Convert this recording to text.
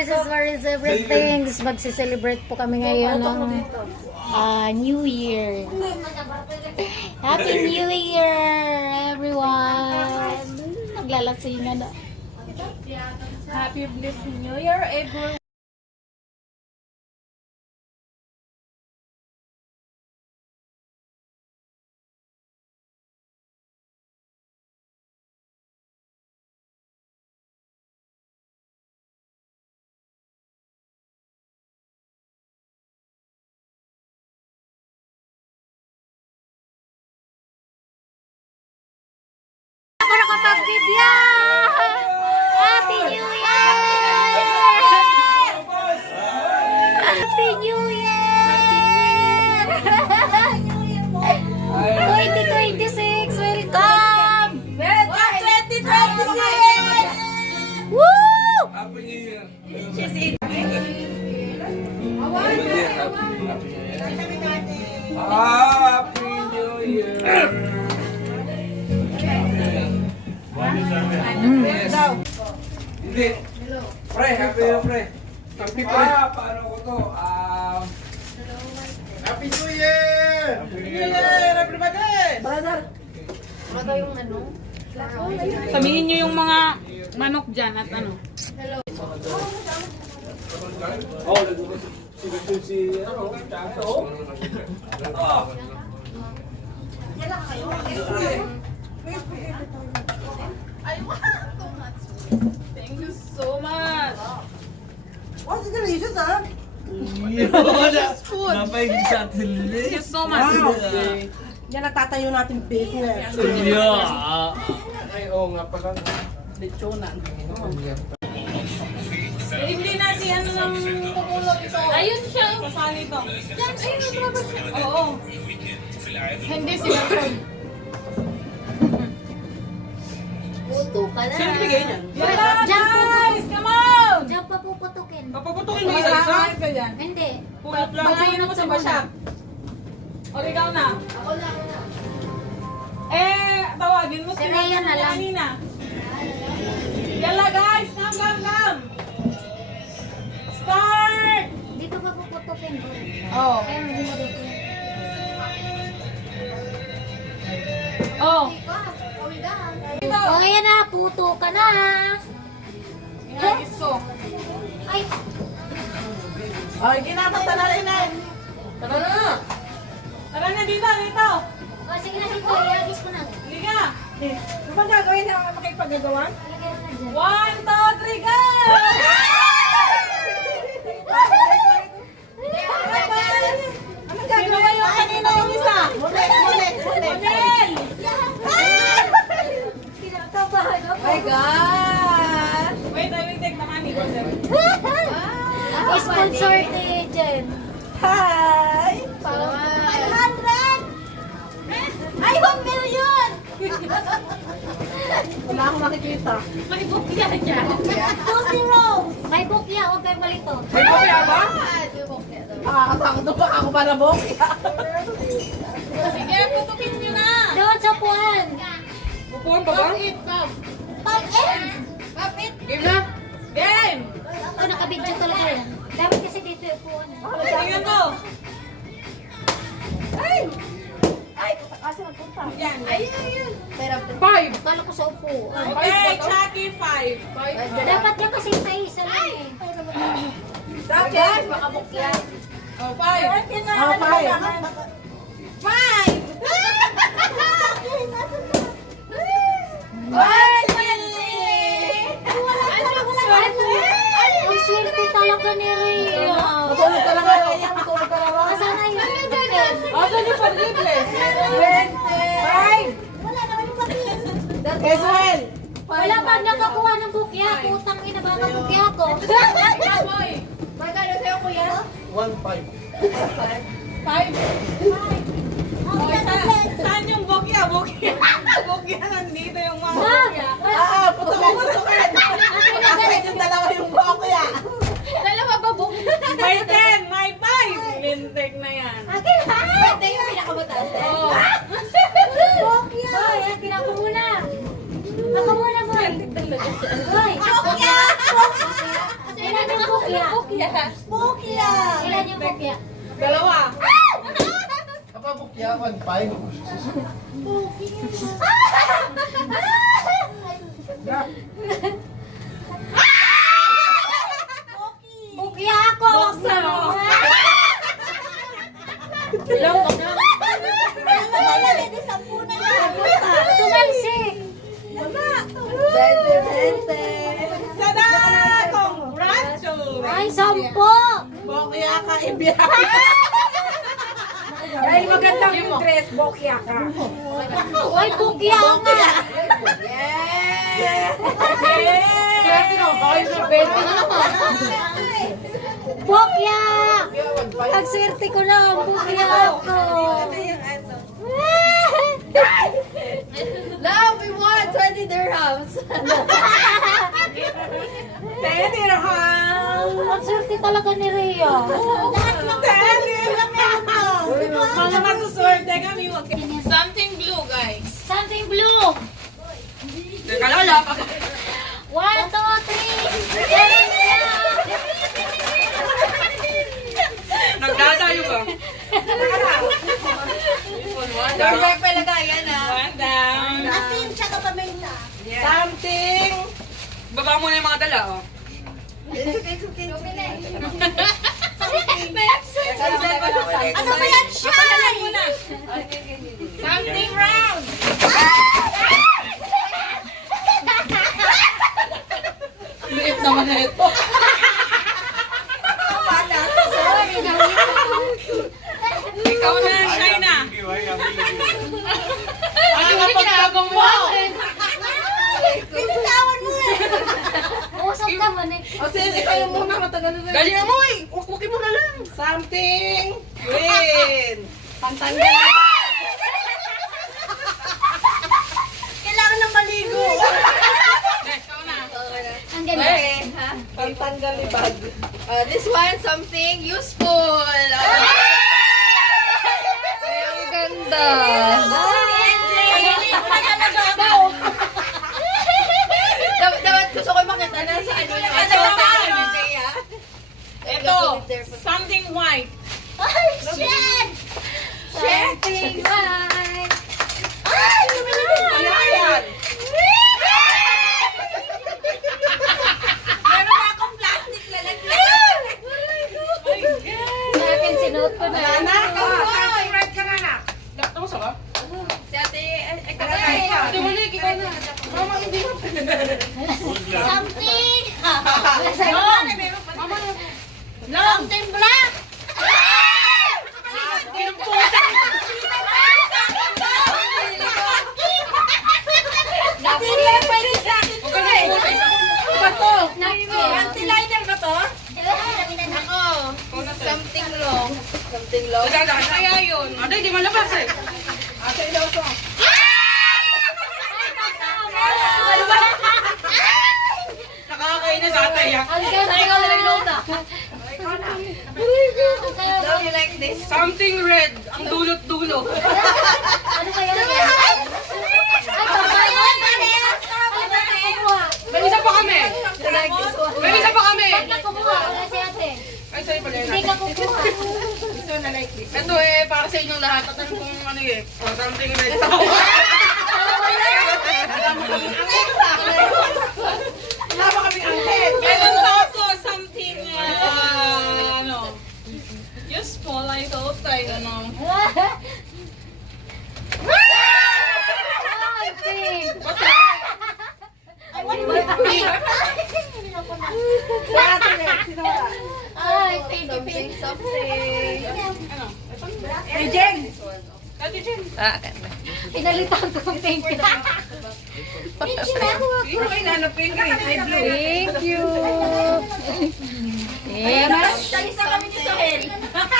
this is very favorite things. Magsi-celebrate po kami ngayon ng New Year. Happy New Year, everyone! Naglalasingan na. Happy blessed New Year, everyone. Ako nakapag-video! Happy New Year! Happy New Year! 2026, welcome! Welcome 2026! Woo! Happy New Year. Happy New Year. Hindi. Pre, happy New Pre. Happy pre. Paano ko to? Happy New Year! Happy New Year, everybody! Sabihin nyo yung mga manok dyan at ano. Oh, si ano, Chato. Thank you so much. What's delicious, huh? Food. Napay sa atin. Thank you so much. Yan ang tatayo natin business. Yeah. Ay, oo nga pala. Lechonan. Hindi na si ano ng kukulog ito. Ayun siya. Kasali ito. Diyan, ayun ang trabas niya. Oo. Hindi si Bertol. Puto ka na. Sino bigay niyan? Yala, guys! Come on! Diyan pa puputukin. Papaputukin mo isa-isa? Ka dyan. Hindi. Pulot lang. Pangayin mo sa basyap. O, ikaw na. Ako lang. Tawagin mo Si Rhea na lang. kanina. Yala, guys! Come! Start! Dito pa puputukin. Oh. Kaya hindi mo dito. Oh. O, ayan na. Puto ka na. Inagis ko. Ay, Ay, ginapata na rin eh. Tara na. Tara na dito. o, sige na dito. Iagis ko na. Hindi ka. Ano ba gagawin na makipagagawan? Lagyan mo na dyan. 1, 2, 3, go! Ano Sino ba yung kanina yung isa? Muli. Monel! Kinakabahan ako. My God! Wait, I will take the money. Sponsor ni Jen. Hi! 500! Ay, 1 million! Wala akong makikita. May bukya dyan. 2-0! May bukya, huwag kayong malito. May bokya ba? Nakakatakot na ba ako para bokya? Sige, putukin nyo na. Doon sa puwan. Pupuan pa ba? Pop-in! Game na? Game! Ito, nakabidyo talaga yan. Dapat kasi dito yung puwan. Tingnan mo. Ay! Asa nagpunta? Yan. Ayun. 5. Kala ko sa upo. Okay, Chucky 5. Dapat yan kasi isa lang eh. Dapat, baka bokya. Oh, 5. Oh, five. 5! Ang swerte talaga ni Rhea. Matulog ka lang nga. Matulog ka lang. Asan na yun? Asan yung pag-libre? 5! Wala naman yung patin. Eswell! Wala pa nakakuha ng bukya. Putang ina ba ng bukya ko? Boy! Magkano sa'yo kuya? 1-5. 5? Saan yung bokya? Bokya nandito yung mga bokya. Putukin! Kasi yung dalawa yung bokya. Dalawa ba bokya? May 10, may 5. Lintik na yan. Akin ha? Pwede yung pinakamataas eh. Oh. Bukya! Boy, akin ako muna. Ako muna, boy. Boy! Bukya! Akin ako Bukya. Ilan yung bukya? Dalawa. Kapabukya, 1.5. Bukya ako! Tumalsik! Tada! Congratulations! Ay, 10! Bukya ka, ibiyak. Ay, magandang yung dress, bokya ka. Ay, bukya nga! Bukya! Pagswerte ko lang, bukya ako! Now we want 20 dirhams. 10 dirham. Ang swerte talaga ni Rhea. 10 dirham. Mga masuswerte kami. Something blue, guys. Something blue! Teka lang, wala pa. 1, 2, 3! Nagdadayo ba? Perfect palagayan ah. One down. Asin, tsaka paminta. Something. Baba mo na yung mga dala, oh. It's okay, it's okay. Ano ba yan, Shai? Something round. Liit naman na ito. Ikaw na, Shaina. Ano nga pagkagong mo? Pinitawan mo eh. Usap ka man eh. O sige, ikaw yung muna. Matagal na. Galing mo eh. Uki mo na lang. Something. Win. Pantanggal. Kailangan ng maligo. Ikaw na. Ang ganda. Pantanggal ni bag. This one, something useful. Ay, ang ganda. Dapat gusto ko makita na sa ano yung Ito. Something white. Ay, shit! Something right. Ay, Ano yan? Meron na akong plastic na naglalagay. Sa akin, sinuot ko na. Anak, something red ka na na. Dapat mo sa ba? Si ate, ay kalagay ka. Tumalik, ikaw na. Mama, hindi mo. Something! Something black. Napili pa rin sa akin to eh. Ba to? Anti-liner ba to? Ako, something long. Something long. Nagdadaan kaya yun. Ano, hindi malabas eh. Ate, ilaw to. Nakakainis ate yan. Ang ganda ko lang nota. Don't you like this? Something red. Ang dulot-dulo. Ano kaya yan? Ay, papayan! May isa pa kami. You like this one? May isa pa kami. Ba't ka kumuha? Wala si ate. Ay, sorry pala Hindi yun. ka kukuha. Ito eh, para sa inyong lahat. At ano kung ano eh. Oh, something red. Wala pa kami angkit. Meron pa ako something, ano, useful. I thought, ay, ano. Ay, pink. What's Ay, pink, Something, pink. something. Ate Jen. Pinalitan ko ang pink. Pink siya. Sino kayo nanap ko yung green? Ay, blue. Thank you. Talisa kami ni Sohel.